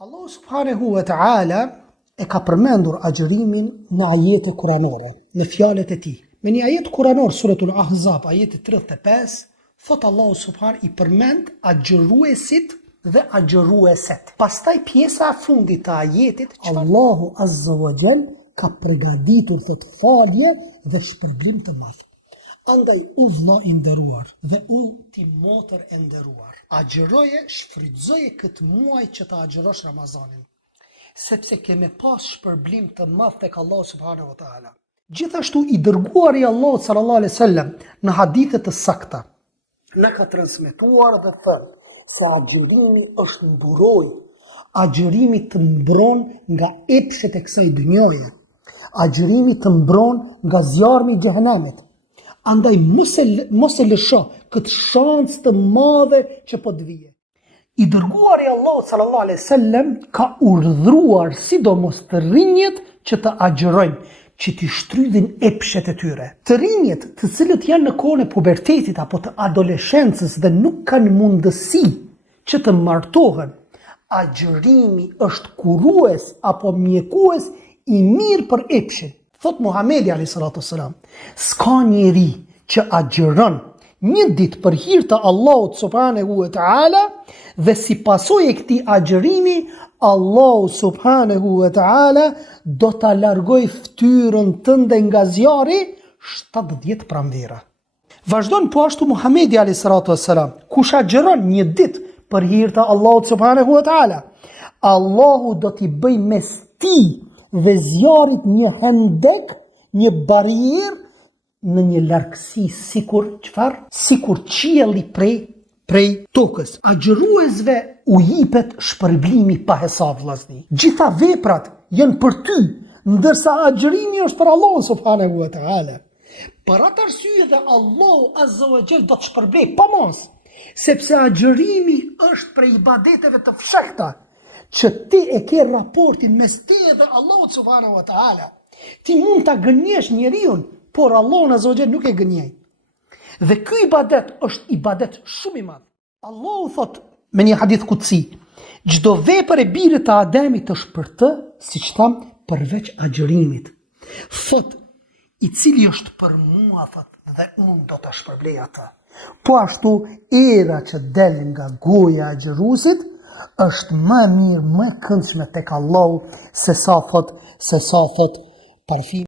Allahu subhanahu wa ta'ala e ka përmendur agjërimin në ajete kuranore, në fjalët e tij. Me një ajet kuranor, suratul Ahzab, ajeti 35, thot Allahu subhanahu i përmend agjëruesit dhe agjërueset. Pastaj pjesa e fundit të ajetit, Allahu azza wa jall ka përgatitur thot falje dhe shpërblim të madh. Andaj u vëlla i nderuar dhe u ti motër e nderuar, agjëroje, shfrytëzoje këtë muaj që ta agjërosh Ramazanin, sepse keme pas shpërblim të madh tek Allahu subhanahu wa taala. Gjithashtu i dërguari Allahu sallallahu alaihi wasallam në hadithe të sakta na ka transmetuar dhe thënë se agjërimi është mburojë, agjërimi të mbron nga epshet e kësaj dynjoje, agjërimi të mbron nga zjarmi i xhehenemit. Andaj mos e lësho këtë shans të madhe që po të vije. I dërguari Allahu sallallahu alaihi wasallam ka urdhëruar sidomos të rinjët që të agjërojnë, që t'i shtrydhin epshet e tyre. Të rinjët të cilët janë në kohën e pubertetit apo të adoleshencës dhe nuk kanë mundësi që të martohen, agjërimi është kurues apo mjekues i mirë për epshin. Thot Muhamedi alayhi salatu wasalam, s'ka njeri që agjëron një ditë për hir të Allahut subhanahu wa taala dhe si pasojë e këtij agjërimi Allahu subhanahu wa taala do ta largoj fytyrën tënde nga zjarri 70 pranvera. Vazhdon po ashtu Muhamedi alayhi salatu wasalam, kush agjëron një ditë për hir të Allahut subhanahu wa taala, Allahu do t'i bëj mes tij dhe zjarit një hendek, një barierë në një largësi sikur çfarë? Sikur qielli prej tokës. Agjëruesve u jepet shpërblimi pa hesab vllazni. Gjitha veprat janë për ty, ndërsa agjërimi është për Allahun subhanahu wa taala. Për atë arsye dhe Allahu azza wa jall do të shpërblej pa mos, sepse agjërimi është prej ibadeteve të fshehta që ti e ke raportin mes te dhe Allahut subhanahu wa taala. Ti mund ta gënjesh njeriun, por Allahun azza wa jall nuk e gënjej. Dhe ky ibadet është ibadet shumë i madh. Allahu thot me një hadith kutsi, çdo vepër e birit të Ademit është për të, siç tham, përveç agjërimit. Thot, i cili është për mua, thot, dhe unë do ta shpërblej atë. Po ashtu era që del nga goja e agjëruesit është më mirë, më këndshme tek Allahu se sa thot parfimi